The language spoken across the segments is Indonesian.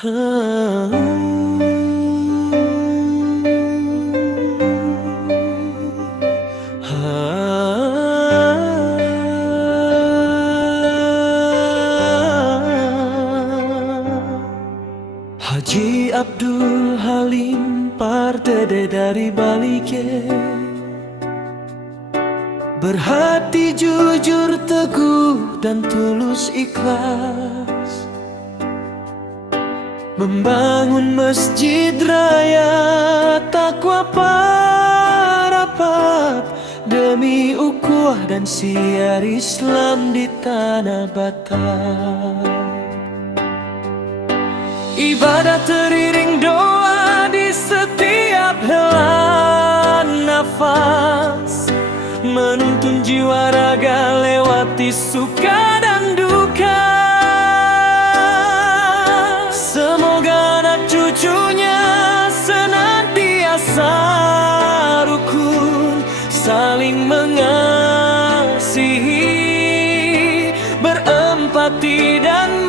Haji Abdul Halim Pardede dari Balike, berhati jujur, teguh dan tulus ikhlas, membangun masjid raya takwa parapat demi ukhuwah dan siar Islam di tanah Batak. Ibadah teriring doa di setiap helaan nafas, menuntun jiwa raga lewati suka dan duka. Semoga anak cucunya senantiasa rukun, saling mengasihi, berempati dan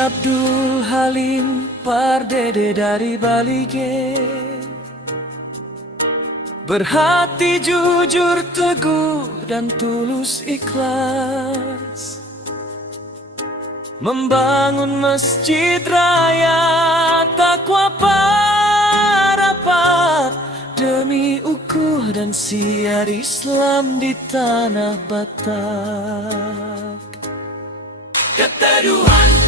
Abdul Halim Pardede dari Balike, berhati jujur, teguh dan tulus ikhlas, membangun masjid raya takwa parapat demi ukhuwah dan siar Islam di tanah Batak. Keteduhan